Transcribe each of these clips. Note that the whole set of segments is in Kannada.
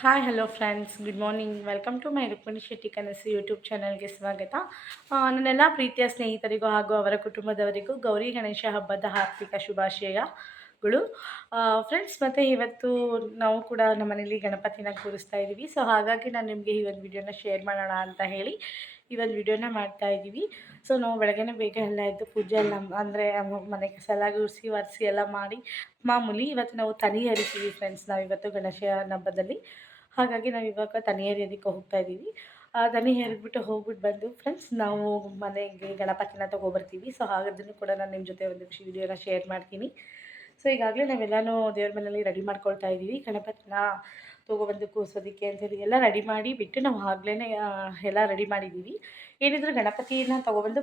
Hi hello friends, good morning. Welcome to my Rukmini Shetty ಕನಸು ಯೂಟ್ಯೂಬ್ ಚಾನಲ್ಗೆ ಸ್ವಾಗತ. ನನ್ನೆಲ್ಲ ಪ್ರೀತಿಯ ಸ್ನೇಹಿತರಿಗೂ ಹಾಗೂ ಅವರ ಕುಟುಂಬದವರಿಗೂ ಗೌರಿ ಗಣೇಶ ಹಬ್ಬದ ಹಾರ್ದಿಕ ಶುಭಾಶಯಗಳು. ಫ್ರೆಂಡ್ಸ್, ಮತ್ತು ಇವತ್ತು ನಾವು ಕೂಡ ನಮ್ಮ ಮನೇಲಿ ಗಣಪತಿನ ಕೂರಿಸ್ತಾ ಇದ್ದೀವಿ. ಸೊ ಹಾಗಾಗಿ ನಾನು ನಿಮಗೆ ಈ ಒಂದು ವಿಡಿಯೋನ ಶೇರ್ ಮಾಡೋಣ ಅಂತ ಹೇಳಿ ಈ ಒಂದು ವಿಡಿಯೋನ ಮಾಡ್ತಾ ಇದ್ದೀವಿ. ಸೊ ನಾವು ಬೆಳಗ್ಗೆ ಬೇಗ ಎಲ್ಲ ಎದ್ದು ಪೂಜೆ ಎಲ್ಲ ಅಂದರೆ ಮನೆ ಕಸ ಎಲ್ಲ ಗುಡಿಸಿ ಒರೆಸಿ ಎಲ್ಲ ಮಾಡಿ ಮಾಮೂಲಿ ಇವತ್ತು ನಾವು ತನಿ ಹರಿತೀವಿ ಫ್ರೆಂಡ್ಸ್. ನಾವು ಇವತ್ತು ಗಣೇಶನ ಹಬ್ಬದಲ್ಲಿ ಹಾಗಾಗಿ ನಾವು ಇವಾಗ ತನಿ ಎರಿಯೋದಕ್ಕೆ ಹೋಗ್ತಾ ಇದ್ದೀವಿ. ತನಿ ಎರೆದ್ಬಿಟ್ಟು ಹೋಗ್ಬಿಟ್ಟು ಬಂದು ಫ್ರೆಂಡ್ಸ್ ನಾವು ಮನೆಗೆ ಗಣಪತಿನ ತೊಗೊಬರ್ತೀವಿ. ಸೊ ಹಾಗಾದ್ರೂ ಕೂಡ ನಾನು ನಿಮ್ಮ ಜೊತೆ ಒಂದು ವಿಡಿಯೋನ ಶೇರ್ ಮಾಡ್ತೀನಿ. ಸೊ ಈಗಾಗಲೇ ನಾವೆಲ್ಲನೂ ದೇವ್ರ ಮನೇಲಿ ರೆಡಿ ಮಾಡ್ಕೊಳ್ತಾ ಇದ್ದೀವಿ. ಗಣಪತಿನ ತೊಗೊಬಂದು ಕೂರಿಸೋದಕ್ಕೆ ಅಂತೇಳಿ ಎಲ್ಲ ರೆಡಿ ಮಾಡಿ ಬಿಟ್ಟು ನಾವು ಆಗಲೇ ಎಲ್ಲ ರೆಡಿ ಮಾಡಿದ್ದೀವಿ. ಏನಿದ್ರು ಗಣಪತಿನ ತೊಗೊಬಂದು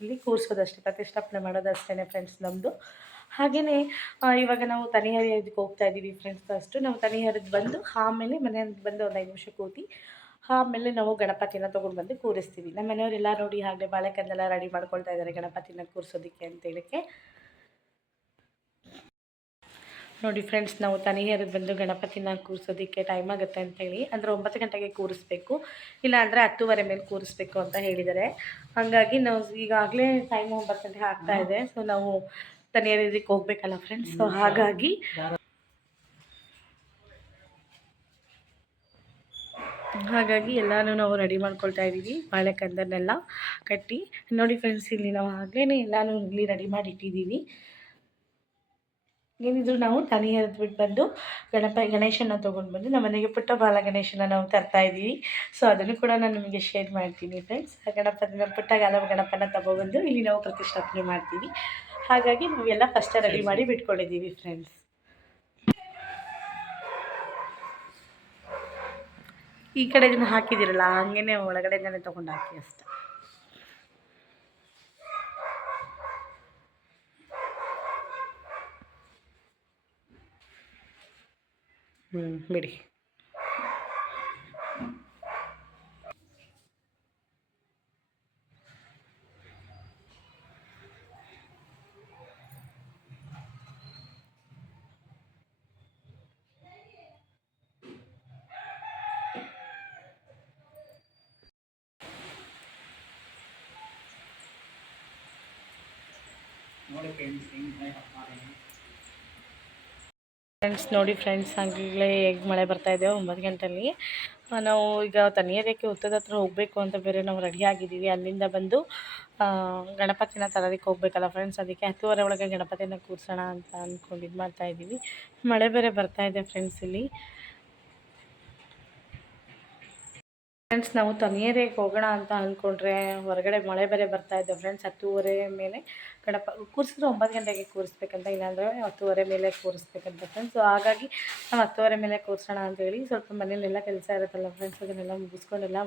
ಇಲ್ಲಿ ಕೂರಿಸೋದಷ್ಟೇ, ಪ್ರತಿಷ್ಠಾಪನೆ ಮಾಡೋದಷ್ಟೇ ಫ್ರೆಂಡ್ಸ್ ನಮ್ಮದು. ಹಾಗೆಯೇ ಇವಾಗ ನಾವು ತನಿ ಎರಿಯೋದಕ್ಕೆ ಹೋಗ್ತಾ ಇದ್ದೀವಿ ಫ್ರೆಂಡ್ಸ್. ಫಸ್ಟು ನಾವು ತನಿ ಎರೆದು ಬಂದು ಆಮೇಲೆ ಮನೆಗೆ ಬಂದು ಒಂದು 5 ನಿಮಿಷ ಕೂತಿ ಆಮೇಲೆ ನಾವು ಗಣಪತಿನ ತೊಗೊಂಡು ಬಂದು ಕೂರಿಸ್ತೀವಿ. ನಮ್ಮ ಮನೆಯವರೆಲ್ಲ ನೋಡಿ ಹಾಗೆ ಬಾಳೆಕಂದೆಲ್ಲ ರೆಡಿ ಮಾಡ್ಕೊಳ್ತಾ ಇದ್ದಾರೆ ಗಣಪತಿನ ಕೂರಿಸೋದಕ್ಕೆ ಅಂತೇಳಕ್ಕೆ. ನೋಡಿ ಫ್ರೆಂಡ್ಸ್, ನಾವು ತನಿ ಎರೆದು ಬಂದು ಗಣಪತಿನ ಕೂರಿಸೋದಕ್ಕೆ ಟೈಮ್ ಆಗುತ್ತೆ ಅಂತೇಳಿ, ಅಂದರೆ 9 ಗಂಟೆಗೆ ಕೂರಿಸ್ಬೇಕು, ಇಲ್ಲ ಅಂದರೆ 10:30 ಮೇಲೆ ಕೂರಿಸ್ಬೇಕು ಅಂತ ಹೇಳಿದ್ದಾರೆ. ಹಾಗಾಗಿ ನಾವು ಈಗಾಗಲೇ ಟೈಮ್ 9 ಗಂಟೆ ಆಗ್ತಾ ಇದೆ. ಸೊ ನಾವು ತನಿ ಎರೆಯೋದಕ್ಕೆ ಹೋಗ್ಬೇಕಲ್ಲ ಫ್ರೆಂಡ್ಸ್. ಸೊ ಹಾಗಾಗಿ ಎಲ್ಲನೂ ನಾವು ರೆಡಿ ಮಾಡ್ಕೊಳ್ತಾ ಇದ್ದೀವಿ. ಬಾಳೆಕಂದನ್ನೆಲ್ಲ ಕಟ್ಟಿ ನೋಡಿ ಫ್ರೆಂಡ್ಸ್, ಇಲ್ಲಿ ನಾವು ಆಗಲೇ ಎಲ್ಲನೂ ಇಲ್ಲಿ ರೆಡಿ ಮಾಡಿ ಇಟ್ಟಿದ್ದೀವಿ. ಏನಿದ್ರು ನಾವು ತನಿ ಎರೆದ್ಬಿಟ್ಟು ಬಂದು ಗಣೇಶನ ತೊಗೊಂಡು ಬಂದು ನಮ್ಮ ಮನೆಗೆ ಪುಟ್ಟ ಬಾಲ ಗಣೇಶನ ನಾವು ತರ್ತಾ ಇದ್ದೀವಿ. ಸೊ ಅದನ್ನು ಕೂಡ ನಾನು ನಿಮಗೆ ಶೇರ್ ಮಾಡ್ತೀನಿ ಫ್ರೆಂಡ್ಸ್. ಪುಟ್ಟ ಗಣಪನ ತೊಗೊಬಂದು ಇಲ್ಲಿ ನಾವು ಪ್ರತಿಷ್ಠಾಪನೆ ಮಾಡ್ತೀವಿ. ಹಾಗಾಗಿ ನಾವೆಲ್ಲ ಫಸ್ಟೇ ರೆಡಿ ಮಾಡಿ ಬಿಟ್ಕೊಂಡಿದ್ದೀವಿ ಫ್ರೆಂಡ್ಸ್. ಈ ಕಡೆ ಇದನ್ನು ಹಾಕಿದಿರಲ್ಲ, ಹಂಗೇ ಒಳಗಡೆಯಿಂದನೇ ತೊಗೊಂಡು ಹಾಕಿ ಅಷ್ಟೆ. ಬಿಡಿ. ಫ್ರೆಂಡ್ಸ್ ನೋಡಿ ಫ್ರೆಂಡ್ಸ್, ಆಗಲೇ ಹೇಗೆ ಮಳೆ ಬರ್ತಾಯಿದೆ 9 ಗಂಟೆಯಲ್ಲಿ. ನಾವು ಈಗ ತನಿ ಎರಿಯೋಕ್ಕೆ ಹುತ್ತದ ಹತ್ರ ಹೋಗಬೇಕು ಅಂತ ಬೇರೆ ನಾವು ರೆಡಿ ಆಗಿದ್ದೀವಿ. ಅಲ್ಲಿಂದ ಬಂದು ಗಣಪತಿನ ತರೋದಕ್ಕೆ ಹೋಗ್ಬೇಕಲ್ಲ ಫ್ರೆಂಡ್ಸ್. ಅದಕ್ಕೆ 10:30 ಒಳಗೆ ಗಣಪತಿನ ಕೂರಿಸೋಣ ಅಂತ ಅಂದ್ಕೊಂಡು ಇದು ಮಾಡ್ತಾಯಿದ್ದೀವಿ. ಮಳೆ ಬೇರೆ ಬರ್ತಾಯಿದೆ ಫ್ರೆಂಡ್ಸ್ ಇಲ್ಲಿ. ಫ್ರೆಂಡ್ಸ್, ನಾವು ತನಿ ಎರಿಯೋಕ್ಕೆ ಹೋಗೋಣ ಅಂತ ಅಂದ್ಕೊಂಡ್ರೆ ಹೊರಗಡೆ ಮಳೆ ಬೇರೆ ಬರ್ತಾಯಿದೆ ಫ್ರೆಂಡ್ಸ್. 10:30 ಮೇಲೆ ಕೂರಿಸಿದ್ರೆ 9 ಗಂಟೆಗೆ ಕೂರಿಸ್ಬೇಕಂತ, ಇಲ್ಲಾಂದರೆ 10:30 ಮೇಲೆ ಕೂರಿಸ್ಬೇಕಂತ ಫ್ರೆಂಡ್ಸ್. ಸೊ ಹಾಗಾಗಿ ನಾವು 10:30 ಮೇಲೆ ಕೂರಿಸೋಣ ಅಂತೇಳಿ ಸ್ವಲ್ಪ ಮನೇಲೆಲ್ಲ ಕೆಲಸ ಇರುತ್ತಲ್ಲ ಫ್ರೆಂಡ್ಸ್, ಅದನ್ನೆಲ್ಲ ಮುಗಿಸ್ಕೊಂಡೆಲ್ಲ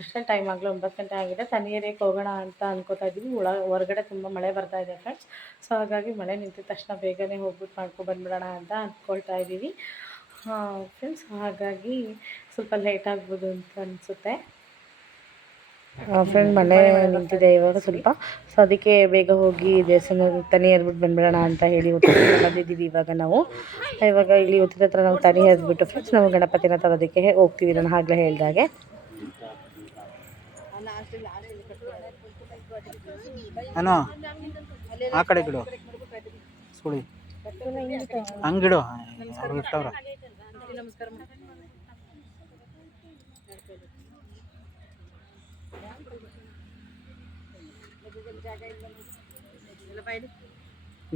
ಅಷ್ಟೊಂದು ಟೈಮ್ ಆಗಲಿ 9 ಗಂಟೆ ಆಗಿದೆ. ತನಿ ಎರಿಯೋಕ್ಕೆ ಹೋಗೋಣ ಅಂತ ಅನ್ಕೋತಾ ಇದ್ದೀವಿ. ಹೊರಗಡೆ ತುಂಬ ಮಳೆ ಬರ್ತಾಯಿದೆ ಫ್ರೆಂಡ್ಸ್. ಸೊ ಹಾಗಾಗಿ ಮಳೆ ನಿಂತಿದ ತಕ್ಷಣ ಬೇಗನೆ ಹೋಗ್ಬಿಟ್ಟು ಮಾಡ್ಕೊಬಂದ್ಬಿಡೋಣ ಅಂತ ಅಂದ್ಕೊಳ್ತಾ ಇದ್ದೀವಿ ಫ್ರೆಂಡ್ಸ್. ಹಾಗಾಗಿ ಸ್ವಲ್ಪ ಲೇಟ್ ಆಗ್ಬೋದು ಅಂತ ಅನಿಸುತ್ತೆ ಫ್ರೆಂಡ್. ಮಳೆ ನಿಂತಿದೆ ಇವಾಗ ಸ್ವಲ್ಪ. ಸೊ ಅದಕ್ಕೆ ಬೇಗ ಹೋಗಿ ದೇವಸ್ಥಾನ ತನಿ ಎರೆದ್ಬಿಟ್ಟು ಬಂದ್ಬಿಡೋಣ ಅಂತ ಹೇಳಿ ಬಂದಿದ್ದೀವಿ. ಇವಾಗ ಇಲ್ಲಿ ಹುತ್ತದ ಹತ್ರ ನಾವು ತನಿ ಎರೆದ್ಬಿಟ್ಟು ಫ್ರೆಂಡ್ಸ್ ನಾವು ಗಣಪತಿನ ತರೋದಕ್ಕೆ ಹೋಗ್ತೀವಿ. ನಾನು ಆಗಲೇ ಹೇಳ್ದಾಗೆ ಆ ಕಡೆ ಗಿಡು ಸುಳಿ ಹಂಗಿಡು ಅವ್ರು ಇಟ್ಟವ್ರ.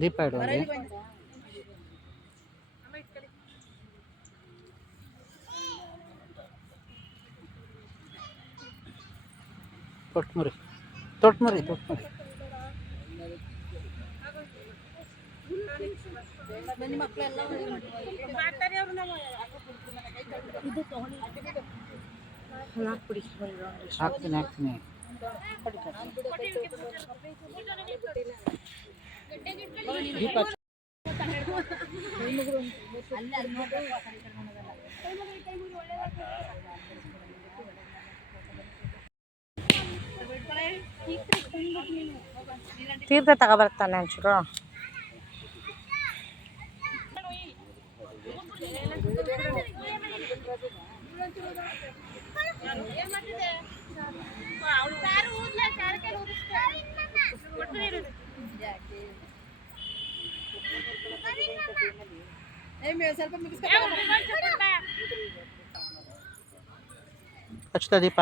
ದೀಪ ಇಡು ತೊಟ್ಮುರಿ ತೊಟ್ಮುರಿ ತೊಟ್ಮುರಿ ಹಾಕ್ತೀನಿ ಹಾಕ್ತೀನಿ. ದೀಪ ತೀರ್ಥ ತಗೊಬರ್ತಾನೆ ಒಂಚೂರು. ಹಚ್ತಾ ದೀಪ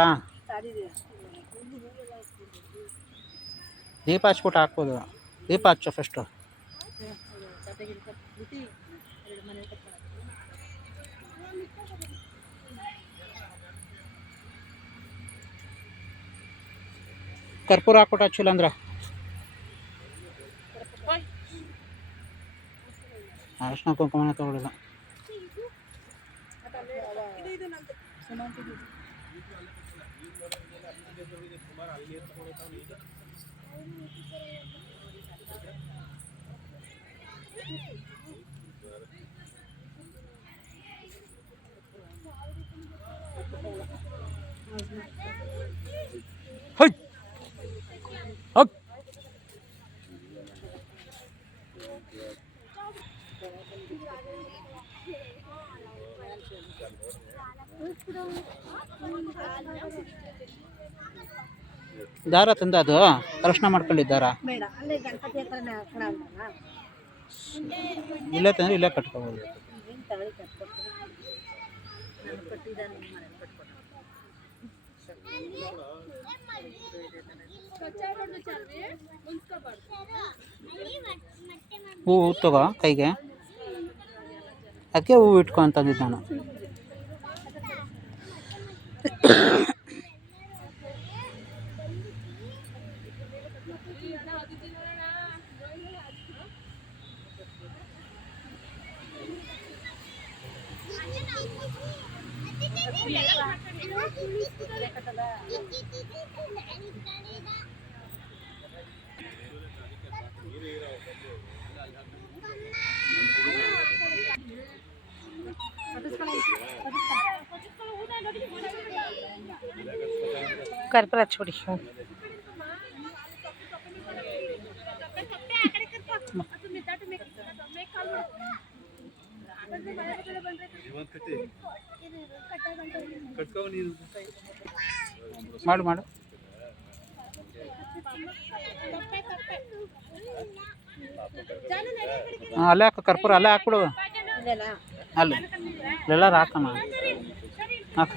ದೀಪ ಹಚ್ಬಿಟ್ಟು ಹಾಕ್ಬೋದು ದೀಪ ಹಚ್ಚು ಫಸ್ಟು ಕರ್ಪೂರ ಹಾಕ್ಬಿಟ್ಟು ಹಚ್ಚಿಲ್ಲ ಅಂದ್ರೆ ಅರ್ಶಿನ ಕುಂಕುಮನ ತಗೊಳ್ಳಿಲ್ಲ ಹೈ ಹಕ್ ದಾರ ತಂದ ಅದು ಅರ್ಶನ ಮಾಡ್ಕೊಂಡಿದ್ದಾರ ಇಲ್ಲೇ ತಂದ್ರೆ ಇಲ್ಲೇ ಕಟ್ಕೋಬೋದು ಹೂವು ತಗೋ ಕೈಗೆ ಅದಕ್ಕೆ ಹೂವು ಇಟ್ಕೊ ಅಂತಂದಿದ್ದು ನಾನು ಕರ್ಪೂರ ಹಚ್ಬಿಡಿ ಮಾಡು ಮಾಡು ಅಲ್ಲೇ ಹಾಕು ಕರ್ಪೂರ ಅಲ್ಲೇ ಹಾಕ್ಬಿಡು ಅಲ್ಲ ಎಲ್ಲರೂ ಹಾಕಮ್ಮ ಹಾಕ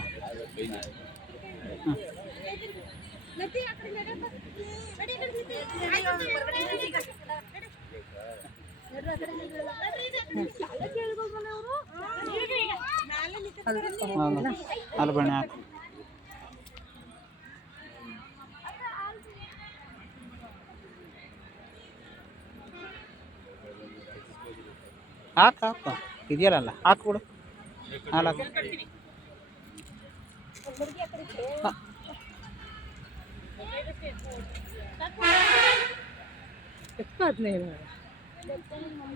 ಅಲ್ಲಿ ಬಣ್ಣೆ ಹಾಕು ಹಾಕು ಹಾಕು ಇದೆಯಲ್ಲ ಹಾಕ್ಬಿಡು ಹಾಲು ಹಾಕು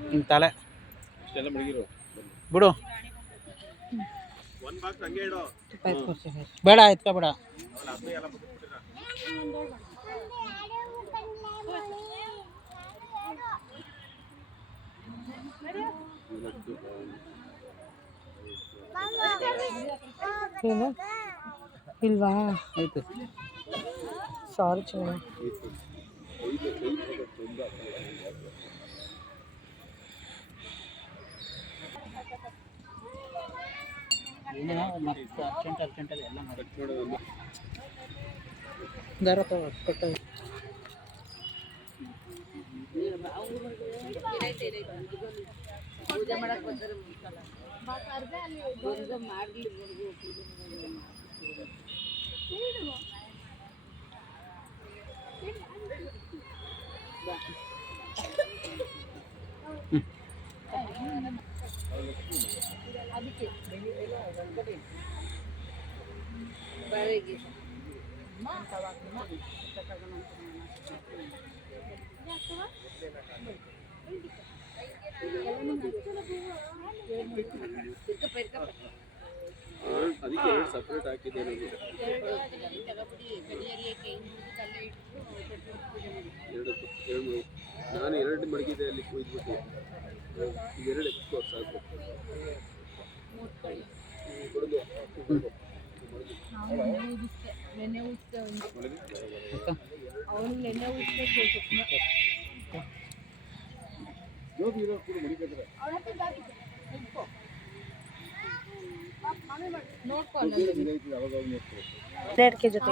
ನಿನ್ನ ತಲೆ ಬಿಡು ಬೇಡ ಎತ್ಕೊಬೇಡ ಇಲ್ವಾ ಆಯ್ತು ಸಾರಿ ಚೆನ್ನಾಗಿ ಮತ್ತೆ ಅರ್ಜೆಂಟಲ್ಲಿ ಎಲ್ಲ ಮಾಡಿ ದಾರ ಕೊಟ್ಟು ಪೂಜೆ ಮಾಡಕ್ ಬಂದರೆ ಮಾಡಲಿ ಅದಕ್ಕೆ ಬಾವಿಗೆ ಅದಕ್ಕೆ ಸಪ್ರೇಟ್ ಹಾಕಿದ್ದೆ ನಾನು ಎರಡು ಮಡಗಿದೆ ಅಲ್ಲಿ ಕುಯ್ದ್ಬಿಟ್ಟು ಎರಡು ಎಕ್ಸ್ಪೋರ್ಟ್ ಸಾಕು ಕೊಡೋದು ನೆನ್ನೆ ಉಜ್ತೆ ಒಂದು ಮತ್ತೆ ಅವನು ನೆನ್ನೆ ಉಜ್ತೆ ನೋಡ್ಕೊ ಅಡಿಕೆ ಜೊತೆ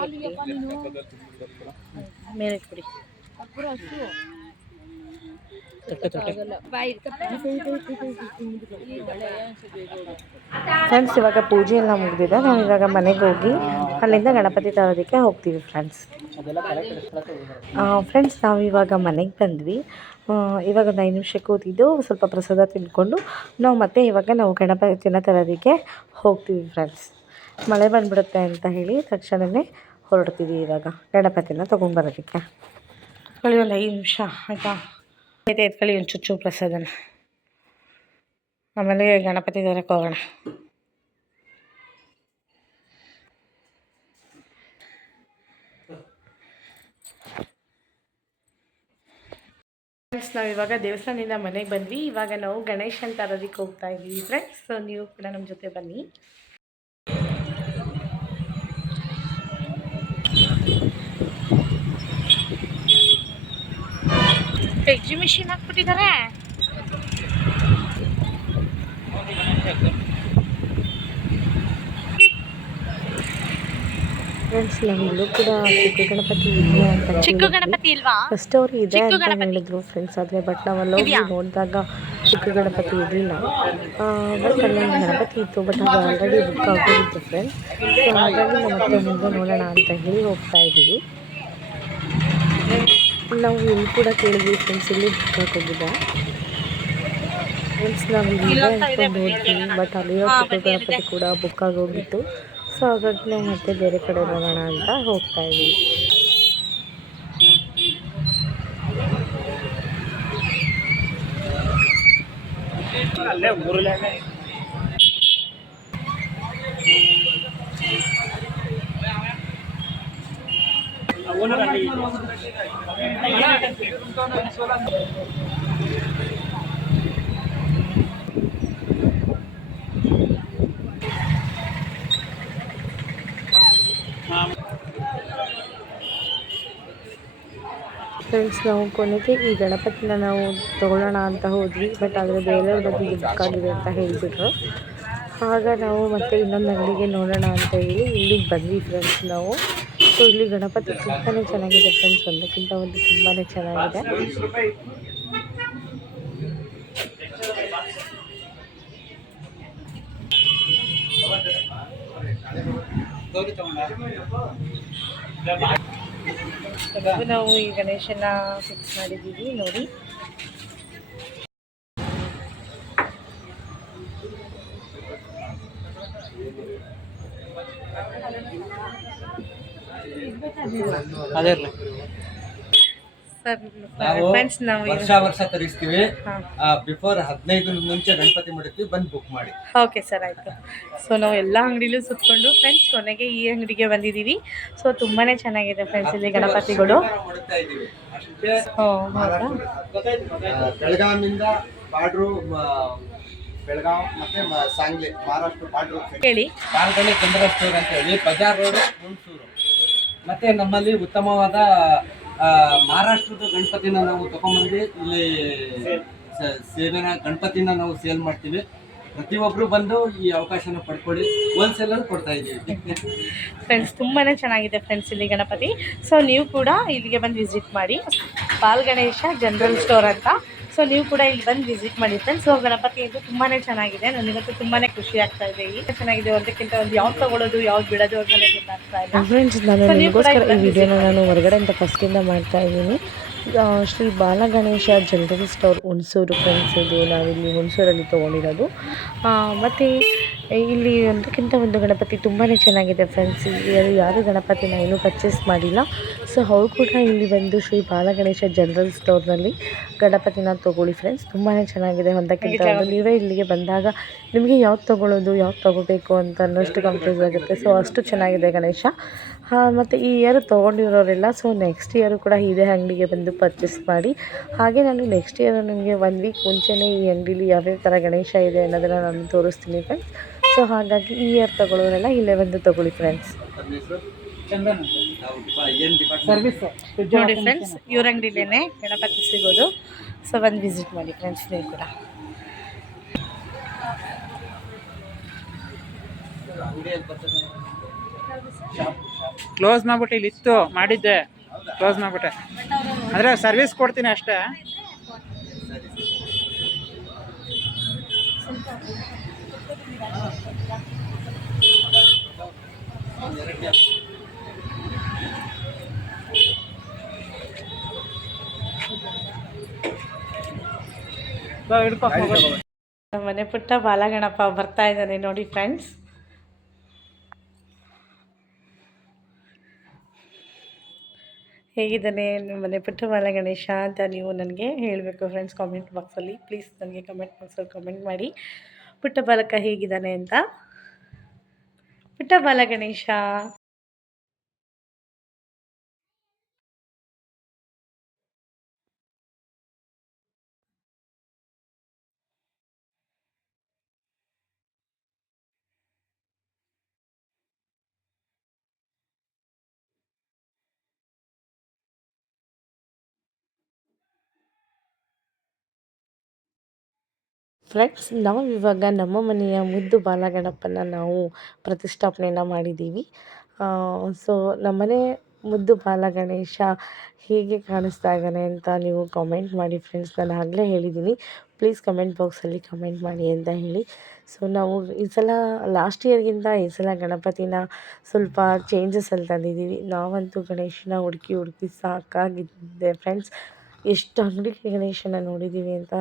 ಮೇಲೆ ಇಟ್ಬಿಡಿ. ಅಪ್ಪುರ ಹಸು ತೊಟ್ಟೆ ತೊಟ್ಟೆ ಆಗಲ್ಲ ಬಾಯಿ ಫ್ರೆಂಡ್ಸ್ ಇವಾಗ ಪೂಜೆ ಎಲ್ಲ ಮುಗಿದಿದೆ. ನಾವು ಇವಾಗ ಮನೆಗೆ ಹೋಗಿ ಅಲ್ಲಿಂದ ಗಣಪತಿ ತರೋದಕ್ಕೆ ಹೋಗ್ತೀವಿ ಫ್ರೆಂಡ್ಸ್. ಅದೆಲ್ಲ ತಲೆ ಕೆಡಿಸ್ಕೊಳಕ್ಕೆ ಹೋಗ್ಬಾರ್ದು. ಫ್ರೆಂಡ್ಸ್ ನಾವು ಇವಾಗ ಮನೆಗೆ ಬಂದ್ವಿ. ಇವಾಗ ಒಂದು 5 ನಿಮಿಷ ಕೂತಿದ್ದು ಸ್ವಲ್ಪ ಪ್ರಸಾದ ತಿಂದ್ಕೊಂಡು ನಾವು ಮತ್ತೆ ಇವಾಗ ನಾವು ಗಣಪತಿನ ತರೋದಕ್ಕೆ ಹೋಗ್ತೀವಿ ಫ್ರೆಂಡ್ಸ್. ಮಳೆ ಬಂದುಬಿಡುತ್ತೆ ಅಂತ ಹೇಳಿ ತಕ್ಷಣವೇ ಹೊರಡ್ತೀವಿ ಇವಾಗ ಗಣಪತಿನ ತೊಗೊಂಡ್ಬರೋದಕ್ಕೆ. ಕಳಿ ಒಂದು 5 ನಿಮಿಷ ಆಯಿತಾ, ಎತ್ಕೊಳ್ಳಿ ಒಂದು ಚುಚ್ಚು ಪ್ರಸಾದನ, ಆಮೇಲೆ ಗಣಪತಿ ತರಕ್ಕೆ ಹೋಗೋಣ. ಫ್ರೆಂಡ್ಸ್ ನಾವು ಇವಾಗ ದೇವಸ್ಥಾನದಿಂದ ಮನೆಗೆ ಬಂದ್ವಿ. ಇವಾಗ ನಾವು ಗಣೇಶನ ತರೋದಕ್ಕೆ ಹೋಗ್ತಾ ಇದ್ದೀವಿ ಫ್ರೆಂಡ್ಸ್. ಸೊ ನೀವು ಕೂಡ ನಮ್ಮ ಜೊತೆ ಬನ್ನಿ. ಎಕ್ಸಿಬಿಷನ್ ಹಾಕ್ಬಿಟ್ಟಿದ್ದಾರೆ. ಫ್ರೆಂಡ್ಸ್ ನಮ್ಮಲ್ಲೂ ಕೂಡ ಚಿಕ್ಕ ಗಣಪತಿ ಇದೆಯಾ ಅಂತ ಚಿಕ್ಕ ಗಣಪತಿ ಇಲ್ವಾ ಫಸ್ಟ್ ಅವರು ಇದೆ ಅಂತ ಹೇಳಿದ್ರು ಫ್ರೆಂಡ್ಸ್. ಆದರೆ ಬಟ್ ನಾವೆಲ್ಲ ಹೋಗಿ ನೋಡಿದಾಗ ಚಿಕ್ಕ ಗಣಪತಿ ಇರಲಿಲ್ಲ. ಬಟ್ ಅಲ್ಲೊಂದು ಗಣಪತಿ ಇತ್ತು, ಬಟ್ ಅದು ಆಲ್ರೆಡಿ ಬುಕ್ ಆಗೋಗಿತ್ತು ಫ್ರೆಂಡ್ಸ್. ಸೊ ಹಾಗಾಗಿ ನಾವು ಮತ್ತೆ ಮುಂದೆ ನೋಡೋಣ ಅಂತ ಹೇಳಿ ಹೋಗ್ತಾ ಇದ್ದೀವಿ. ನಾವು ಇಲ್ಲಿ ಕೂಡ ಕೇಳಿದ್ವಿ ಫ್ರೆಂಡ್ಸ್, ಇಲ್ಲಿ ಬುಕ್ ಆಗೋಗಿದೆ ಫ್ರೆಂಡ್ಸ್. ನಾವು ಇಲ್ಲಿದೆ ಅಂದ್ಕೊಂಡು ಹೋದ್ವಿ, ಬಟ್ ಅಲ್ಲಿರೋ ಚಿಕ್ಕ ಗಣಪತಿ ಕೂಡ ಬುಕ್ ಆಗೋಗಿತ್ತು. ಸೊ ಹಾಗಾಗಿ ನಾವು ಮತ್ತೆ ಬೇರೆ ಕಡೆ ನೋಡೋಣ ಅಂತ ಹೋಗ್ತಾ ಇದ್ದೀವಿ. ಫ್ರೆಂಡ್ಸ್ ನಾವು ಕೊನೆಗೆ ಈ ಗಣಪತಿನ ನಾವು ತೊಗೊಳ್ಳೋಣ ಅಂತ ಹೋದ್ವಿ, ಬಟ್ ಆದರೆ ಬೇರೆ ಬದಿಗೆ ಬುಕ್ ಆಗಿದೆ ಅಂತ ಹೇಳಿಬಿಟ್ರು. ಆಗ ನಾವು ಮತ್ತೆ ಇನ್ನೊಂದು ಅಂಗಡಿಗೆ ನೋಡೋಣ ಅಂತ ಹೇಳಿ ಇಲ್ಲಿಗೆ ಬಂದ್ವಿ ಫ್ರೆಂಡ್ಸ್ ನಾವು. ಸೊ ಇಲ್ಲಿ ಗಣಪತಿ ತುಂಬಾ ಚೆನ್ನಾಗಿದೆ ಫ್ರೆಂಡ್ಸ್, ಒಂದಕ್ಕಿಂತ ಒಂದು ತುಂಬಾ ಚೆನ್ನಾಗಿದೆ. ನಾವು ಈ ಗಣೇಶನ ಫಿಕ್ಸ್ ಮಾಡಿದ್ದೀವಿ ನೋಡಿ. ಅದೇ ಇರಲಿ ಫ್ರೆಂಡ್ಸ್ ನಾವು ವರ್ಷ ತರಿಸ್ತೀವಿ. ಬಿಫೋರ್ 15 ಮುಂಚೆ ಗಣಪತಿ ಮಾಡಿರ್ತೀವಿ, ಬಂದು ಬುಕ್ ಮಾಡಿ. ಓಕೆ ಸರ್, ಆಯಿತು. ಸೊ ನಾವು ಎಲ್ಲ ಅಂಗಡಿಲೂ ಸುತ್ಕೊಂಡು ಫ್ರೆಂಡ್ಸ್ ಕೊನೆಗೆ ಈ ಅಂಗಡಿಗೆ ಬಂದಿದ್ದೀವಿ. ಸೊ ತುಂಬಾ ಚೆನ್ನಾಗಿದೆ ಫ್ರೆಂಡ್ಸ್ ಇಲ್ಲಿ ಗಣಪತಿಗಳು. ಮಾಡ್ತಾ ಇದೀವಿ ಅಷ್ಟೇ. ಹೌದಾ? ಬೆಳಗಾವಿಂದ ಬಾರ್ಡ್ರು, ಬೆಳಗಾವ್ ಮತ್ತೆ ಸಾಂಗ್ಲಿ, ಮಹಾರಾಷ್ಟ್ರ ಬಾರ್ಡ್ರು ಹೇಳಿ. ಭಾರತದಲ್ಲಿ ಜನರಲ್ ಸ್ಟೋರ್ ಅಂತ ಹೇಳಿ ಬಜಾರ್ ರೋಡ್, ಹುಣಸೂರು. ಮತ್ತೆ ನಮ್ಮಲ್ಲಿ ಉತ್ತಮವಾದ ಮಹಾರಾಷ್ಟ್ರದ ಗಣಪತಿನ ನಾವು ತಗೊಂಡ್ಬಂದು ಇಲ್ಲಿ ಸೇವೆನ ಗಣಪತಿನ ನಾವು ಸೇಲ್ ಮಾಡ್ತೀವಿ. ಪ್ರತಿಯೊಬ್ಬರು ಬಂದು ಈ ಅವಕಾಶನ ಪಡ್ಕೊಳ್ಳಿ. ಹೋಲ್ಸೇಲಲ್ಲಿ ಕೊಡ್ತಾ ಇದ್ದೀವಿ ಫ್ರೆಂಡ್ಸ್. ತುಂಬಾ ಚೆನ್ನಾಗಿದೆ ಫ್ರೆಂಡ್ಸ್ ಇಲ್ಲಿ ಗಣಪತಿ. ಸೊ ನೀವು ಕೂಡ ಇಲ್ಲಿಗೆ ಬಂದು ವಿಸಿಟ್ ಮಾಡಿ. ಬಾಲ್ ಗಣೇಶ ಜನರಲ್ ಸ್ಟೋರ್ ಅಂತ. ಸೊ ನೀವು ಕೂಡ ಇಲ್ಲಿ ಬಂದು ವಿಸಿಟ್ ಮಾಡಿ ಫ್ರೆಂಡ್ಸ್. ಸೊ ಗಣಪತಿ ಇದು ತುಂಬಾ ಚೆನ್ನಾಗಿದೆ. ನನಗಂತೂ ತುಂಬಾ ಖುಷಿ ಆಗ್ತಾ ಇದೆ. ಈಗ ಚೆನ್ನಾಗಿದೆ, ಒಂದಕ್ಕಿಂತ ಒಂದು ಯಾವ್ದು ತೊಗೊಳ್ಳೋದು ಯಾವ್ದು ಬಿಡೋದು ಅನ್ನೋದೇ ಗೊತ್ತಾಗ್ತಾ ಇಲ್ಲ ಫ್ರೆಂಡ್ಸ್. ನಾನು ನಿಮಗೋಸ್ಕರ ಈ ವಿಡಿಯೋನ ನಾನು ಹೊರಗಡೆಯಿಂದ ಫಸ್ಟಿಂದ ಮಾಡ್ತಾ ಇದ್ದೀನಿ. ಶ್ರೀ ಬಾಲ Ganesha general store Hunsur friends. ಇದು ನಾವಿಲ್ಲಿ ಹುಣಸೂರಲ್ಲಿ ತೊಗೊಂಡಿರೋದು. ಮತ್ತು ಇಲ್ಲಿ ಒಂದಕ್ಕಿಂತ ಒಂದು ಗಣಪತಿ ತುಂಬಾ ಚೆನ್ನಾಗಿದೆ ಫ್ರೆಂಡ್ಸ್. ಯಾರು ಗಣಪತಿನ ಇನ್ನೂ ಪರ್ಚೇಸ್ ಮಾಡಿಲ್ಲ. ಸೊ ಅವ್ರು ಕೂಡ ಇಲ್ಲಿ ಬಂದು ಶ್ರೀ ಬಾಲ ಗಣೇಶ ಜನರಲ್ ಸ್ಟೋರ್ನಲ್ಲಿ ಗಣಪತಿನ ತೊಗೊಳ್ಳಿ ಫ್ರೆಂಡ್ಸ್. ತುಂಬಾ ಚೆನ್ನಾಗಿದೆ ಒಂದಕ್ಕಿಂತ ಒಂದು. ನೀವೇ ಇಲ್ಲಿಗೆ ಬಂದಾಗ ನಿಮಗೆ ಯಾವ್ದು ತೊಗೊಳ್ಳೋದು ಯಾವ್ದು ತೊಗೋಬೇಕು ಅಂತ ಅನ್ನೋಷ್ಟು ಕನ್ಫ್ಯೂಸ್ ಆಗುತ್ತೆ. ಸೊ ಅಷ್ಟು ಚೆನ್ನಾಗಿದೆ ಗಣೇಶ. ಮತ್ತು ಈ ಇಯರ್ ತೊಗೊಂಡಿರೋರೆಲ್ಲ ಸೊ ನೆಕ್ಸ್ಟ್ ಇಯರು ಕೂಡ ಇದೇ ಅಂಗಡಿಗೆ ಬಂದು ಪರ್ಚೇಸ್ ಮಾಡಿ. ಹಾಗೆ ನಾನು ನೆಕ್ಸ್ಟ್ ಇಯರ್ ನಿಮಗೆ 1 ವೀಕ್ ಮುಂಚೆನೇ ಈ ಅಂಗಡೀಲಿ ಯಾವ್ಯಾವ ಥರ ಗಣೇಶ ಇದೆ ಅನ್ನೋದನ್ನು ನಾನು ತೋರಿಸ್ತೀನಿ ಫ್ರೆಂಡ್ಸ್. ಸೊ ಹಾಗಾಗಿ ಈ ಇಯರ್ ತೊಗೊಳ್ಳೋರೆಲ್ಲ ಇಲ್ಲೇ ಬಂದು ತೊಗೊಳ್ಳಿ ಫ್ರೆಂಡ್ಸ್. ತಮ್ಮ ಹೆಸರು? ಚಂದನ್ ಅಂತ. ನಾವು ಏನು ಡಿಪಾರ್ಟ್ಮೆಂಟ್? ಸರ್ವಿಸ್ ನೋಡಿ ಫ್ರೆಂಡ್ಸ್, ಇವ್ರ ಅಂಗಡಿಲೇ ಗಣಪತಿ ಸಿಗೋದು. ಸೊ ಬಂದು ವಿಸಿಟ್ ಮಾಡಿ ಫ್ರೆಂಡ್ಸ್ ನೀವು ಕೂಡ. ಅಂಗಡಿಯಲ್ಲಿ ಬರ್ತದೆ. ಕ್ಲೋಸ್ ಮಾಡ್ಬಿಟ್ಟು ಇಲ್ಲಿ ಇತ್ತು ಮಾಡಿದ್ದೆ, ಕ್ಲೋಸ್ ಮಾಡಿಬಿಟ್ಟೆ. ಅಂದರೆ ಸರ್ವಿಸ್ ಕೊಡ್ತೀನಿ ಅಷ್ಟೇ. ಹಿಡ್ಕೊ ನಮ್ಮ ಮನೆ ಪುಟ್ಟ ಬಾಲಗಣಪ ಬರ್ತಾ ಇದ್ದಾನೆ ನೋಡಿ ಫ್ರೆಂಡ್ಸ್. ಹೇಗಿದ್ದಾನೆ ನಿಮ್ಮ ಮನೆ ಪುಟ್ಟ ಬಾಲಗಣೇಶ ಅಂತ ನೀವು ನನಗೆ ಹೇಳಬೇಕು ಫ್ರೆಂಡ್ಸ್ ಕಾಮೆಂಟ್ ಬಾಕ್ಸಲ್ಲಿ. ಪ್ಲೀಸ್ ನನಗೆ ಕಮೆಂಟ್ ಬಾಕ್ಸಲ್ಲಿ ಕಮೆಂಟ್ ಮಾಡಿ ಪುಟ್ಟ ಬಾಲಕ ಹೇಗಿದ್ದಾನೆ ಅಂತ. ಪುಟ್ಟ ಬಾಲಗಣೇಶ ಫ್ರೆಂಡ್ಸ್, ನಾವು ಇವಾಗ ನಮ್ಮ ಮನೆಯ ಮುದ್ದು ಬಾಲಗಣಪನ ನಾವು ಪ್ರತಿಷ್ಠಾಪನೆಯನ್ನು ಮಾಡಿದ್ದೀವಿ. ಸೊ ನಮ್ಮನೆ ಮುದ್ದು ಬಾಲಗಣೇಶ ಹೇಗೆ ಕಾಣಿಸ್ತಾ ಇದ್ದಾನೆ ಅಂತ ನೀವು ಕಾಮೆಂಟ್ ಮಾಡಿ ಫ್ರೆಂಡ್ಸ್. ನಾನು ಆಗಲೇ ಹೇಳಿದ್ದೀನಿ, ಪ್ಲೀಸ್ ಕಮೆಂಟ್ ಬಾಕ್ಸಲ್ಲಿ ಕಮೆಂಟ್ ಮಾಡಿ ಅಂತ ಹೇಳಿ. ಸೊ ನಾವು ಈ ಸಲ ಲಾಸ್ಟ್ ಇಯರ್ಗಿಂತ ಈ ಸಲ ಗಣಪತಿನ ಸ್ವಲ್ಪ ಚೇಂಜಸಲ್ಲಿ ತಂದಿದ್ದೀವಿ. ನಾವಂತೂ ಗಣೇಶನ ಹುಡುಕಿ ಸಾಕಾಗಿದೆ ಫ್ರೆಂಡ್ಸ್. ಎಷ್ಟು ಅಂಗಡಿ ಗಣೇಶನ ನೋಡಿದ್ದೀವಿ ಅಂತ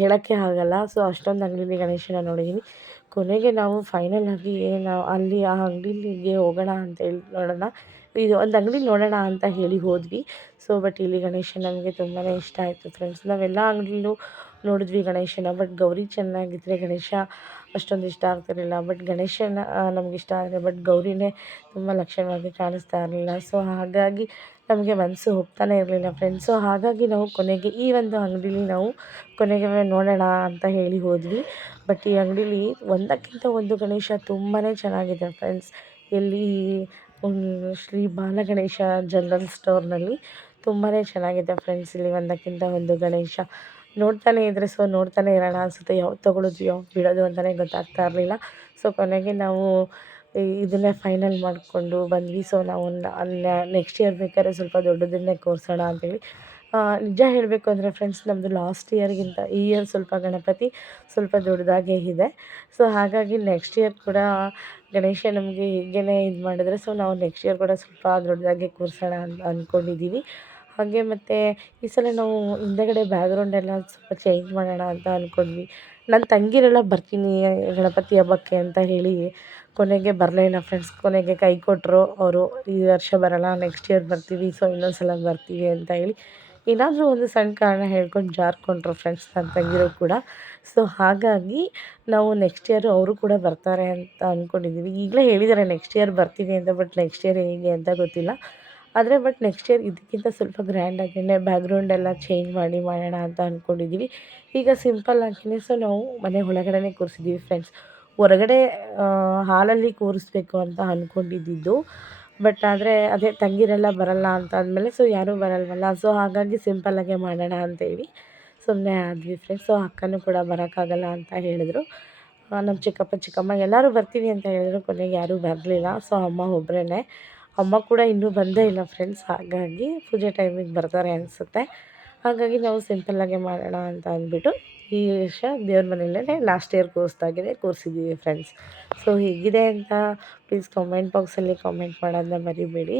ಹೇಳೋಕ್ಕೆ ಆಗಲ್ಲ. ಸೊ ಅಷ್ಟೊಂದು ಅಂಗಡಿಲಿ ಗಣೇಶನ ನೋಡಿದ್ದೀನಿ. ಕೊನೆಗೆ ನಾವು ಫೈನಲ್ ಆಗಿ ನಾವು ಅಲ್ಲಿ ಆ ಅಂಗಡಿಗೆ ಹೋಗೋಣ ಅಂತೇಳಿ ಇದು ಒಂದು ಅಂಗಡಿ ನೋಡೋಣ ಅಂತ ಹೇಳಿ ಹೋದ್ವಿ. ಸೊ ಬಟ್ ಇಲ್ಲಿ ಗಣೇಶ ನಮಗೆ ತುಂಬಾ ಇಷ್ಟ ಆಯಿತು ಫ್ರೆಂಡ್ಸ್. ನಾವೆಲ್ಲ ಅಂಗಡಿಲೂ ನೋಡಿದ್ವಿ ಗಣೇಶನ, ಬಟ್ ಗೌರಿ ಚೆನ್ನಾಗಿದ್ದರೆ ಗಣೇಶ ಅಷ್ಟೊಂದು ಇಷ್ಟ ಆಗ್ತಿರಲಿಲ್ಲ. ಬಟ್ ಗಣೇಶನ ನಮ್ಗೆ ಇಷ್ಟ ಆದರೆ, ಬಟ್ ಗೌರಿನೇ ತುಂಬ ಲಕ್ಷಣವಾಗಿ ಕಾಣಿಸ್ತಾ ಇರಲಿಲ್ಲ. ಸೊ ಹಾಗಾಗಿ ನಮಗೆ ಮನಸ್ಸು ಹೋಗ್ತಾನೆ ಇರಲಿಲ್ಲ ಫ್ರೆಂಡ್ಸ್. ಸೊ ಹಾಗಾಗಿ ನಾವು ಕೊನೆಗೆ ಈ ಒಂದು ಅಂಗಡೀಲಿ ನಾವು ಕೊನೆಗೆ ನೋಡೋಣ ಅಂತ ಹೇಳಿ ಹೋದ್ವಿ. ಬಟ್ ಈ ಅಂಗಡೀಲಿ ಒಂದಕ್ಕಿಂತ ಒಂದು ಗಣೇಶ ತುಂಬಾ ಚೆನ್ನಾಗಿದೆ ಫ್ರೆಂಡ್ಸ್. ಎಲ್ಲಿ ಶ್ರೀ ಬಾಲಗಣೇಶ ಜನರಲ್ ಸ್ಟೋರ್ನಲ್ಲಿ ತುಂಬಾ ಚೆನ್ನಾಗಿದೆ ಫ್ರೆಂಡ್ಸ್. ಇಲ್ಲಿ ಒಂದಕ್ಕಿಂತ ಒಂದು ಗಣೇಶ ನೋಡ್ತಾನೆ ಇದ್ದರೆ ನೋಡ್ತಾನೆ ಇರೋಣ ಅನಿಸುತ್ತೆ. ಯಾವ್ದು ತೊಗೊಳೋದು ಯಾವ್ದು ಬಿಡೋದು ಅಂತಲೇ ಗೊತ್ತಾಗ್ತಾ ಇರಲಿಲ್ಲ. ಸೊ ಕೊನೆಗೆ ನಾವು ಇದನ್ನೇ ಫೈನಲ್ ಮಾಡಿಕೊಂಡು ಬಂದ್ವಿ. ಸೊ ನಾವು ಅಲ್ಲಿ ನೆಕ್ಸ್ಟ್ ಇಯರ್ ಬೇಕಾದ್ರೆ ಸ್ವಲ್ಪ ದೊಡ್ಡದನ್ನೇ ಕೂರಿಸೋಣ ಅಂತೇಳಿ. ನಿಜ ಹೇಳಬೇಕು ಅಂದರೆ ಫ್ರೆಂಡ್ಸ್, ನಮ್ಮದು ಲಾಸ್ಟ್ ಇಯರ್ಗಿಂತ ಈ ಇಯರ್ ಸ್ವಲ್ಪ ಗಣಪತಿ ಸ್ವಲ್ಪ ದೊಡ್ಡದಾಗೇ ಇದೆ. ಸೊ ಹಾಗಾಗಿ ನೆಕ್ಸ್ಟ್ ಇಯರ್ ಕೂಡ ಗಣೇಶ ನಮಗೆ ಹೀಗೇ ಇದು ಮಾಡಿದ್ರೆ, ಸೊ ನಾವು ನೆಕ್ಸ್ಟ್ ಇಯರ್ ಕೂಡ ಸ್ವಲ್ಪ ದೊಡ್ಡದಾಗೆ ಕೂರಿಸೋಣ ಅಂತ ಅಂದ್ಕೊಂಡಿದ್ದೀವಿ. ಹಾಗೆ ಮತ್ತು ಈ ಸಲ ನಾವು ಹಿಂದೆಗಡೆ ಬ್ಯಾಕ್ಗ್ರೌಂಡೆಲ್ಲ ಸ್ವಲ್ಪ ಚೇಂಜ್ ಮಾಡೋಣ ಅಂತ ಅಂದ್ಕೊಂಡ್ವಿ. ನನ್ನ ತಂಗಿರೆಲ್ಲ ಬರ್ತೀನಿ ಗಣಪತಿ ಹಬ್ಬಕ್ಕೆ ಅಂತ ಹೇಳಿ ಕೊನೆಗೆ ಬರಲೇ ಇಲ್ಲ ಫ್ರೆಂಡ್ಸ್. ಕೊನೆಗೆ ಕೈ ಕೊಟ್ಟರು ಅವರು, ಈ ವರ್ಷ ಬರೋಲ್ಲ, ನೆಕ್ಸ್ಟ್ ಇಯರ್ ಬರ್ತೀವಿ, ಸೊ ಇನ್ನೊಂದು ಸಲ ಬರ್ತೀವಿ ಅಂತ ಹೇಳಿ ಏನಾದರೂ ಒಂದು ಸಣ್ಣ ಕಾರಣ ಹೇಳ್ಕೊಂಡು ಜಾರ್ಕೊಂಡ್ರು ಫ್ರೆಂಡ್ಸ್ ನನ್ನ ತಂಗಿರು ಕೂಡ. ಸೊ ಹಾಗಾಗಿ ನಾವು ನೆಕ್ಸ್ಟ್ ಇಯರು ಅವರು ಕೂಡ ಬರ್ತಾರೆ ಅಂತ ಅಂದ್ಕೊಂಡಿದ್ದೀವಿ. ಈಗಲೇ ಹೇಳಿದ್ದಾರೆ ನೆಕ್ಸ್ಟ್ ಇಯರ್ ಬರ್ತೀವಿ ಅಂತ, ಬಟ್ ನೆಕ್ಸ್ಟ್ ಇಯರ್ ಹೇಗೆ ಅಂತ ಗೊತ್ತಿಲ್ಲ. ಆದರೆ ಬಟ್ ನೆಕ್ಸ್ಟ್ ಇಯರ್ ಇದಕ್ಕಿಂತ ಸ್ವಲ್ಪ ಗ್ರ್ಯಾಂಡಾಗಿಯೇ ಬ್ಯಾಕ್ಗ್ರೌಂಡ್ ಎಲ್ಲ ಚೇಂಜ್ ಮಾಡಿ ಮಾಡೋಣ ಅಂತ ಅಂದ್ಕೊಂಡಿದ್ದೀವಿ. ಈಗ ಸಿಂಪಲ್ ಆಗಿಯೇ ಸೊ ನಾವು ಮನೆ ಒಳಗಡೆನೇ ಕೂರಿಸಿದ್ದೀವಿ ಫ್ರೆಂಡ್ಸ್. ಹೊರಗಡೆ ಹಾಲಲ್ಲಿ ಕೂರಿಸ್ಬೇಕು ಅಂತ ಅಂದ್ಕೊಂಡಿದ್ದು. ಬಟ್ ಆದರೆ ಅದೇ ತಂಗಿರೆಲ್ಲ ಬರೋಲ್ಲ ಅಂತ ಅಂದಮೇಲೆ ಸೊ ಯಾರೂ ಬರಲ್ವಲ್ಲ, ಸೊ ಹಾಗಾಗಿ ಸಿಂಪಲ್ಲಾಗೆ ಮಾಡೋಣ ಅಂತೇಳಿ ಸುಮ್ಮನೆ ಆದ್ವಿ ಫ್ರೆಂಡ್ಸ್. ಸೊ ಅಕ್ಕನೂ ಕೂಡ ಬರೋಕ್ಕಾಗಲ್ಲ ಅಂತ ಹೇಳಿದ್ರು. ನಮ್ಮ ಚಿಕ್ಕಪ್ಪ ಚಿಕ್ಕಮ್ಮ ಎಲ್ಲರೂ ಬರ್ತೀವಿ ಅಂತ ಹೇಳಿದ್ರು. ಕೊನೆಗೆ ಯಾರೂ ಬರಲಿಲ್ಲ. ಸೊ ಅಮ್ಮ ಒಬ್ಬರೇ, ಅಮ್ಮ ಕೂಡ ಇನ್ನೂ ಬಂದೇ ಇಲ್ಲ ಫ್ರೆಂಡ್ಸ್. ಹಾಗಾಗಿ ಪೂಜೆ ಟೈಮಿಗೆ ಬರ್ತಾರೆ ಅನಿಸುತ್ತೆ. ಹಾಗಾಗಿ ನಾವು ಸಿಂಪಲ್ಲಾಗೆ ಮಾಡೋಣ ಅಂತ ಅಂದ್ಬಿಟ್ಟು ಈ ವರ್ಷ ದೇವ್ರ ಮನೆಯಲ್ಲೇ ಲಾಸ್ಟ್ ಇಯರ್ ಕೂರಿಸಿದ್ದೀವಿ ಫ್ರೆಂಡ್ಸ್. ಸೊ ಹೇಗಿದೆ ಅಂತ ಪ್ಲೀಸ್ ಕಾಮೆಂಟ್ ಬಾಕ್ಸಲ್ಲಿ ಕಾಮೆಂಟ್ ಮಾಡೋದನ್ನ ಮರಿಬೇಡಿ.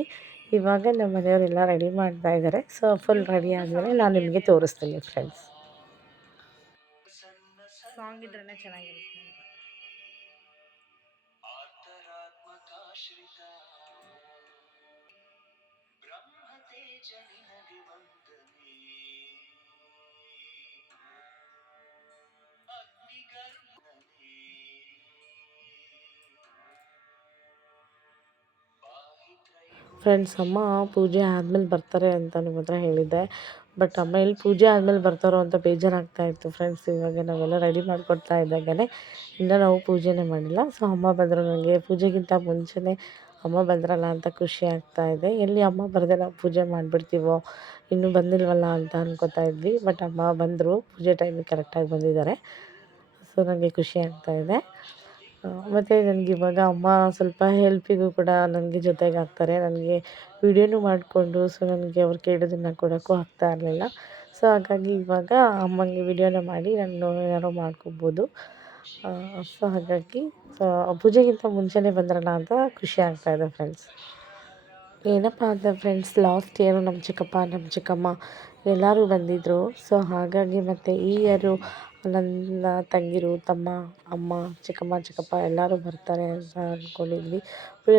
ಇವಾಗ ನಮ್ಮ ಮನೆಯವರೆಲ್ಲ ರೆಡಿ ಮಾಡ್ತಾ ಇದ್ದಾರೆ. ಸೊ ಫುಲ್ ರೆಡಿ ಆದಮೇಲೆ ನಾನು ನಿಮಗೆ ತೋರಿಸ್ತೀನಿ ಫ್ರೆಂಡ್ಸ್. ಸಾಂಗ್ ಇದ್ರೇ ಚೆನ್ನಾಗಿರುತ್ತೆ. ಫ್ರೆಂಡ್ಸ್, ಅಮ್ಮ ಪೂಜೆ ಆದಮೇಲೆ ಬರ್ತಾರೆ ಅಂತ ನಿಮ್ಮ ಹತ್ರ ಹೇಳಿದ್ದೆ. ಬಟ್ ಅಮ್ಮ ಎಲ್ಲಿ ಪೂಜೆ ಆದಮೇಲೆ ಬರ್ತಾರೋ ಅಂತ ಬೇಜಾರಾಗ್ತಾಯಿತ್ತು ಫ್ರೆಂಡ್ಸ್. ಇವಾಗ ನಾವೆಲ್ಲ ರೆಡಿ ಮಾಡಿಕೊಡ್ತಾ ಇದ್ದಾಗಲೇ ಇನ್ನೂ ನಾವು ಪೂಜೆನೇ ಮಾಡಿಲ್ಲ. ಸೊ ಅಮ್ಮ ಬಂದರು. ನನಗೆ ಪೂಜೆಗಿಂತ ಮುಂಚೆನೇ ಅಮ್ಮ ಬಂದ್ರಲ್ಲ ಅಂತ ಖುಷಿ ಆಗ್ತಾಯಿದೆ. ಎಲ್ಲಿ ಅಮ್ಮ ಬರದೆ ನಾವು ಪೂಜೆ ಮಾಡಿಬಿಡ್ತೀವೋ, ಇನ್ನೂ ಬಂದಿಲ್ವಲ್ಲ ಅಂತ ಅನ್ಕೋತಾ ಇದ್ವಿ. ಬಟ್ ಅಮ್ಮ ಬಂದರು, ಪೂಜೆ ಟೈಮಿಗೆ ಕರೆಕ್ಟಾಗಿ ಬಂದಿದ್ದಾರೆ. ಸೊ ನನಗೆ ಖುಷಿ ಆಗ್ತಾಯಿದೆ. ಮತ್ತು ನನಗೆ ಇವಾಗ ಅಮ್ಮ ಸ್ವಲ್ಪ ಹೆಲ್ಪಿಗೂ ಕೂಡ ನನಗೆ ಜೊತೆಗೆ ಆಗ್ತಾರೆ. ನನಗೆ ವೀಡಿಯೋನೂ ಮಾಡಿಕೊಂಡು ಸೊ ನನಗೆ ಅವ್ರು ಕೇಳೋದನ್ನು ಕೊಡೋಕ್ಕೂ ಆಗ್ತಾ ಇರಲಿಲ್ಲ. ಸೊ ಹಾಗಾಗಿ ಇವಾಗ ಅಮ್ಮಂಗೆ ವೀಡಿಯೋನ ಮಾಡಿ ನಾನು ಏನಾದ್ರು ಮಾಡ್ಕೊಬೋದು. ಸೊ ಹಾಗಾಗಿ ಪೂಜೆಗಿಂತ ಮುಂಚೆನೇ ಬಂದ್ರಲ್ಲ ಅಂತ ಖುಷಿ ಆಗ್ತಾಯಿದೆ ಫ್ರೆಂಡ್ಸ್. ಏನಪ್ಪ ಅಂದರೆ ಫ್ರೆಂಡ್ಸ್, ಲಾಸ್ಟ್ ಇಯರು ನಮ್ಮ ಚಿಕ್ಕಪ್ಪ, ನಮ್ಮ ಚಿಕ್ಕಮ್ಮ ಎಲ್ಲರೂ ಬಂದಿದ್ದರು. ಸೊ ಹಾಗಾಗಿ ಮತ್ತು ಈ ಇಯರು ನನ್ನ ತಂಗಿರು, ತಮ್ಮ, ಅಮ್ಮ, ಚಿಕ್ಕಮ್ಮ, ಚಿಕ್ಕಪ್ಪ ಎಲ್ಲರೂ ಬರ್ತಾರೆ ಅಂತ ಅಂದ್ಕೊಂಡಿದ್ವಿ.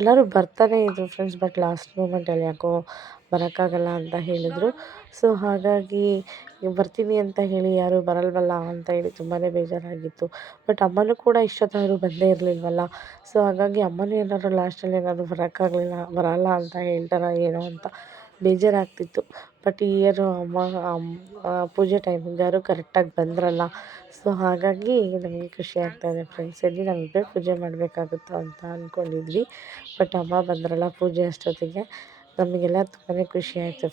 ಎಲ್ಲರೂ ಬರ್ತಾನೇ ಇದ್ದರು ಫ್ರೆಂಡ್ಸ್. ಬಟ್ ಲಾಸ್ಟ್ ಮೂಮೆಂಟಲ್ಲಿ ಯಾಕೋ ಬರೋಕ್ಕಾಗಲ್ಲ ಅಂತ ಹೇಳಿದರು. ಸೊ ಹಾಗಾಗಿ ಬರ್ತೀನಿ ಅಂತ ಹೇಳಿ ಯಾರೂ ಬರಲ್ವಲ್ಲ ಅಂತ ಹೇಳಿ ತುಂಬಾ ಬೇಜಾರಾಗಿತ್ತು. ಬಟ್ ಅಮ್ಮನೂ ಕೂಡ ಇಷ್ಟೊತ್ತಾದರೂ ಬಂದೇ ಇರಲಿಲ್ವಲ್ಲ. ಸೊ ಹಾಗಾಗಿ ಅಮ್ಮನೂ ಏನಾದ್ರು ಲಾಸ್ಟಲ್ಲಿ ಏನಾದ್ರು ಬರಲ್ಲ ಅಂತ ಹೇಳ್ತಾರೋ ಏನೋ ಅಂತ ಬೇಜಾರಾಗ್ತಿತ್ತು. ಬಟ್ ಈ ಇಯರು ಪೂಜೆ ಟೈಮಿಗಾದ್ರು ಕರೆಕ್ಟಾಗಿ ಬಂದ್ರಲ್ಲ. ಸೊ ಹಾಗಾಗಿ ನಮಗೆ ಖುಷಿ ಆಗ್ತಾಯಿದೆ ಫ್ರೆಂಡ್ಸ್. ಇಲ್ಲಿ ನಾವಿಬ್ಬರೇ ಪೂಜೆ ಮಾಡಬೇಕಾಗುತ್ತೋ ಅಂತ ಅಂದ್ಕೊಂಡಿದ್ವಿ. ಬಟ್ ಅಮ್ಮ ಬಂದ್ರಲ್ಲ ಪೂಜೆ ಅಷ್ಟೊತ್ತಿಗೆ, ನಮಗೆಲ್ಲ ತುಂಬಾ ಖುಷಿ ಆಯಿತು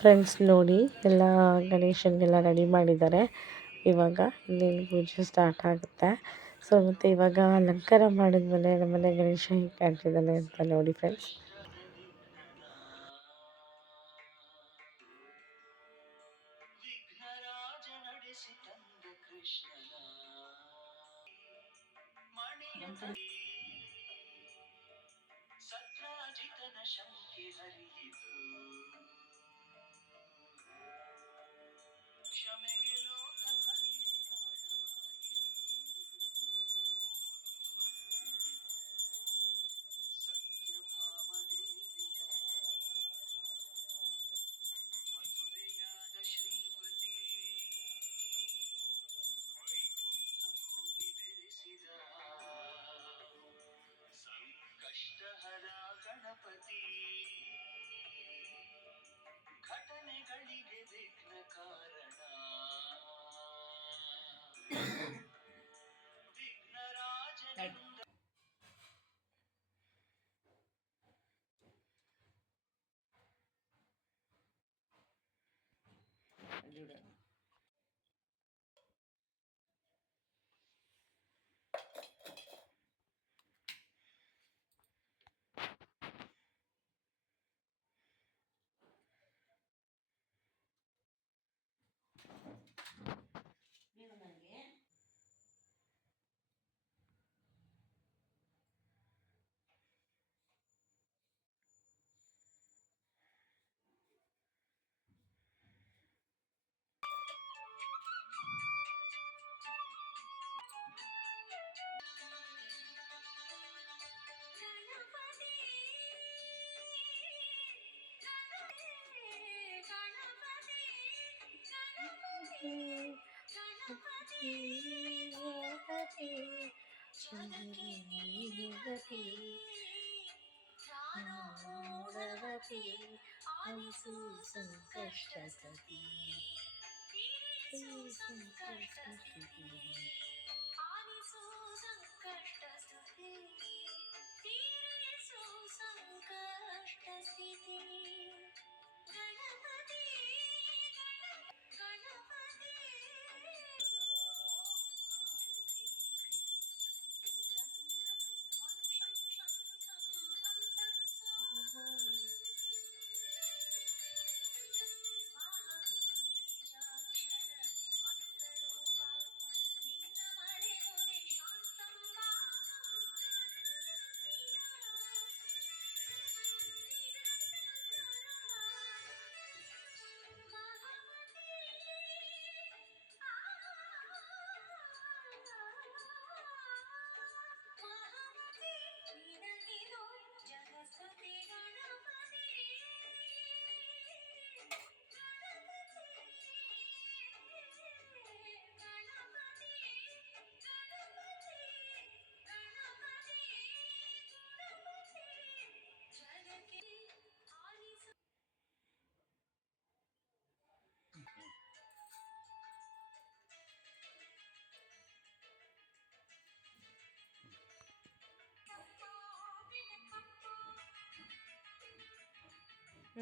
ಫ್ರೆಂಡ್ಸ್ ನೋಡಿ ಎಲ್ಲ ಗಣೇಶನಿಗೆಲ್ಲ ರೆಡಿ ಮಾಡಿದ್ದಾರೆ. ಇವಾಗ ಇನ್ನೇನು ಪೂಜೆ ಸ್ಟಾರ್ಟ್ ಆಗುತ್ತೆ. ಸೊ ಮತ್ತು ಇವಾಗ ಅಲಂಕಾರ ಮಾಡಿದ್ಮೇಲೆ ನಮ್ಮನೆ ಗಣೇಶ ಹೇಗೆ ಕಾಣ್ತಿದ್ದಾನೆ ಅಂತ ನೋಡಿ ಫ್ರೆಂಡ್ಸ್.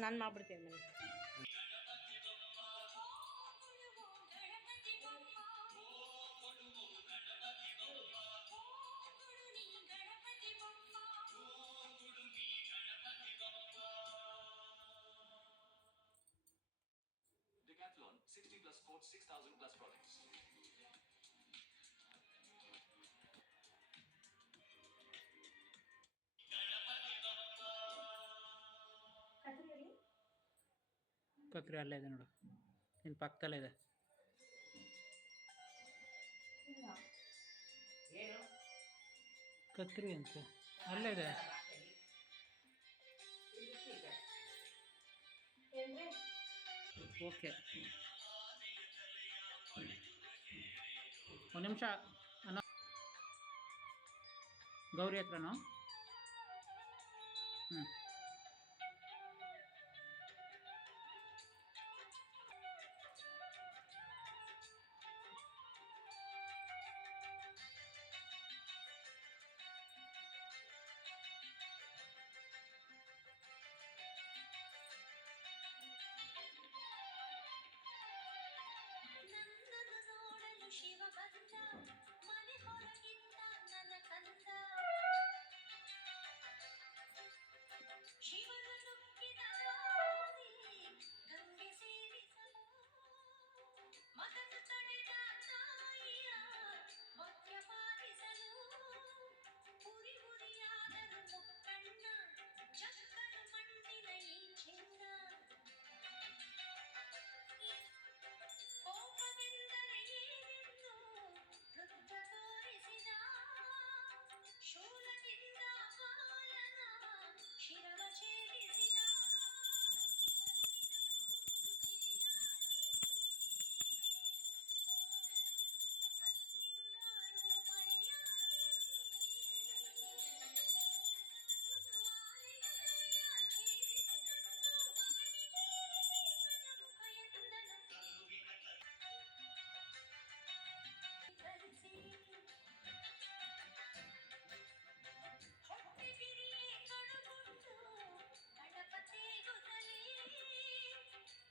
ನಾನು ಮಾಡ್ಬಿಡ್ತೀನಿ ಮನೆ. Decathlon 60 plus sports 6,000 plus products. ಕತ್ರಿ ಅಲ್ಲೇ ಇದೆ ನೋಡು, ನಿನ್ನ ಪಕ್ಕದಲ್ಲೇ ಇದೆ. ಕತ್ರಿ ಅಂತ ಅಲ್ಲೇ ಇದೆ. ಓಕೆ, ಒಂದು ನಿಮಿಷ. ಗೌರಿ ಹತ್ರನೋ? ಹ್ಞೂ. ನನ್ನನ್ನು ನೋಡಲು ಶಿವ ಬಂದ, ಮನೆ ಹೊರಗಿಂದ ನನ್ನ ಕಂದ. ಶಿವನು ನುಗ್ಗಿದ ಗಂಗೆ ಸೇರಿಸಲು, ಮಗನು ತಡೆದ ತಾಯಿಯ ಮದ್ಯಪಾನಿಸಲು. ಉರಿ ಉರಿಯಾದರು ಮುಕ್ಕಣ್ಣ, ಚಕ್ಕನು ಮಣ್ಣಿನ ಈ ಚಿನ್ನ. ಕೋಪವೆಂದರೆ ಏನೆಂದು ವೃದ್ಧ ತೋರಿಸಿದ, ಶೂಲದಿಂದ ಬಾಲನ ಶಿರವ ಛೇದಿಸಿದ. ಹತ್ತಿರು ನಾನು ಮರೆಯಾಗಿ, ಮೃದುವಾಲೆಯ ತಲೆಯ ಛೇದಿಸಿದಂತು ಮಗನಿಗೆ ಗಜಮುಖ ಎಂದನು. ಧರಿಸಿ ಹೊಟ್ಟೆಗಿರಿಯೇ ಕಡುಗುಂಡು ಗಣಪತಿ ಗುದಲಿ,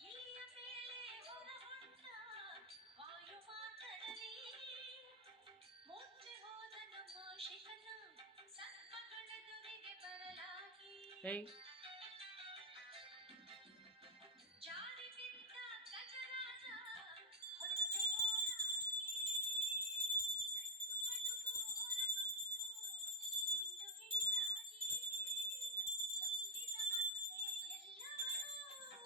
ಇಲಿಯ ಮೇಲೆ ಹೊರಹೊಂದ ವಾಯು ಮಾತರಲಿ. ಮೂರ್ಛೆ ಹೋದನು ಮೋಷಿಕನ, ಸರ್ಪಗಳೆದುರಿಗೆ ಬರಲಾಗಿ. ಏಯ್, ಜಾರಿ ಬಿದ್ದ ಗಜರಾಜ ಹೊತ್ತೆ ಹೋರಾಡಿ, ನೆಟ್ಟು ಕಡುಬು ಹೊರಬಂದು ಹಿಂಡು ಹಿಂಡಾಗಿ. ನುಂಗಿದ ಮತ್ತೆ ಎಲ್ಲವನ್ನೂ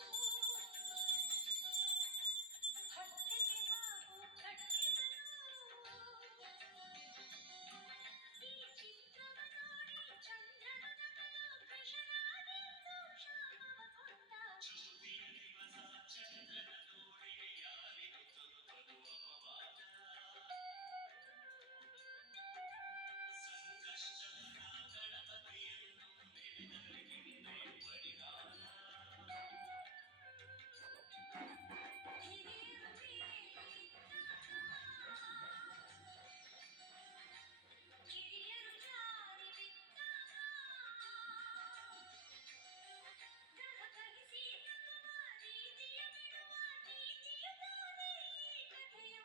ಹೊಟ್ಟೆಗೆ ಹಾಗೂ ಕಟ್ಟಿದನು. ಈ ಚಿತ್ರವ ನೋಡಿ ಚಂದ್ರನ ನಗಲು ಕೃಷ್ಣನಾಗಿದ್ದು ಶಾಮವ ಕೊಂಡ. ಹಿರಿಯರು ಕಿರಿಯರು ಜಾರಿ ಬಿದ್ದಾಗ, ಗ್ರಹ ಕಲಿಸಿ ನಗುವ ರೀತಿಯ ಬಿಡುವ ನೀತಿಯ ತಾನೇ ಈ ಕಥೆಯು.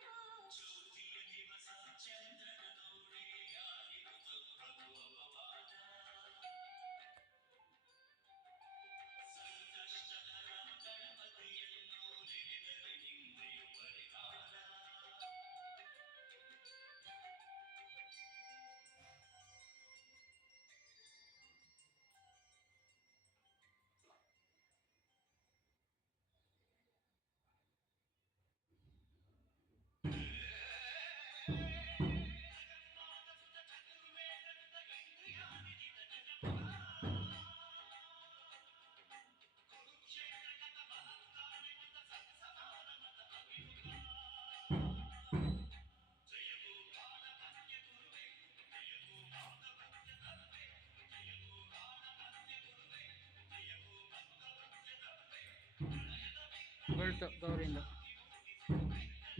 ಬೀಳ್ತು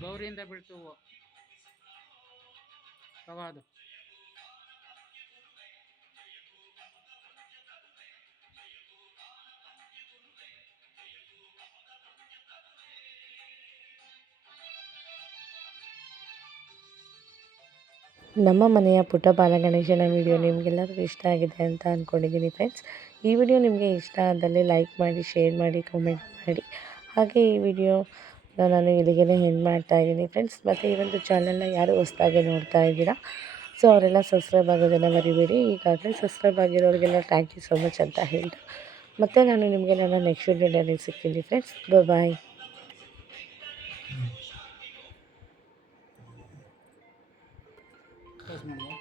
ಗೌರಿಯಿಂದ ಬೀಳ್ತು ಹೂವು. ತಗೋ ಅದು. ನಮ್ಮ ಮನೆಯ ಪುಟ್ಟ ಬಾಲಗಣೇಶನ ವಿಡಿಯೋ ನಿಮಗೆಲ್ಲರಿಗೂ ಇಷ್ಟ ಆಗಿದೆ ಅಂತ ಅಂದ್ಕೊಂಡಿದ್ದೀನಿ ಫ್ರೆಂಡ್ಸ್. ಈ ವಿಡಿಯೋ ನಿಮಗೆ ಇಷ್ಟ ಆದಲ್ಲಿ ಲೈಕ್ ಮಾಡಿ, ಶೇರ್ ಮಾಡಿ, ಕಮೆಂಟ್ ಮಾಡಿ. ಹಾಗೆ ಈ ವಿಡಿಯೋನ ನಾನು ಇಲ್ಲಿಗೆ ಎಂಡ್ ಮಾಡ್ತಾ ಇದ್ದೀನಿ ಫ್ರೆಂಡ್ಸ್. ಮತ್ತು ಈ ಒಂದು ಚಾನಲ್ನ ಯಾರು ಹೊಸದಾಗಿ ನೋಡ್ತಾ ಇದ್ದೀರಾ, ಸೊ ಅವರೆಲ್ಲ ಸಬ್ಸ್ಕ್ರೈಬ್ ಆಗೋದನ್ನು ಮರಿಬೇಡಿ. ಈಗಾಗಲೇ ಸಬ್ಸ್ಕ್ರೈಬ್ ಆಗಿರೋರಿಗೆಲ್ಲ ಥ್ಯಾಂಕ್ ಯು ಸೊ ಮಚ್ ಅಂತ ಹೇಳ್ತಾ, ಮತ್ತು ನಾನು ನಿಮಗೆ ನನ್ನ ನೆಕ್ಸ್ಟ್ ವಿಡಿಯೋದಲ್ಲಿ ಸಿಗ್ತೀನಿ ಫ್ರೆಂಡ್ಸ್. ಬಾಯ್. ಕ್ಲೋಸ್ ಮಾಡಿ.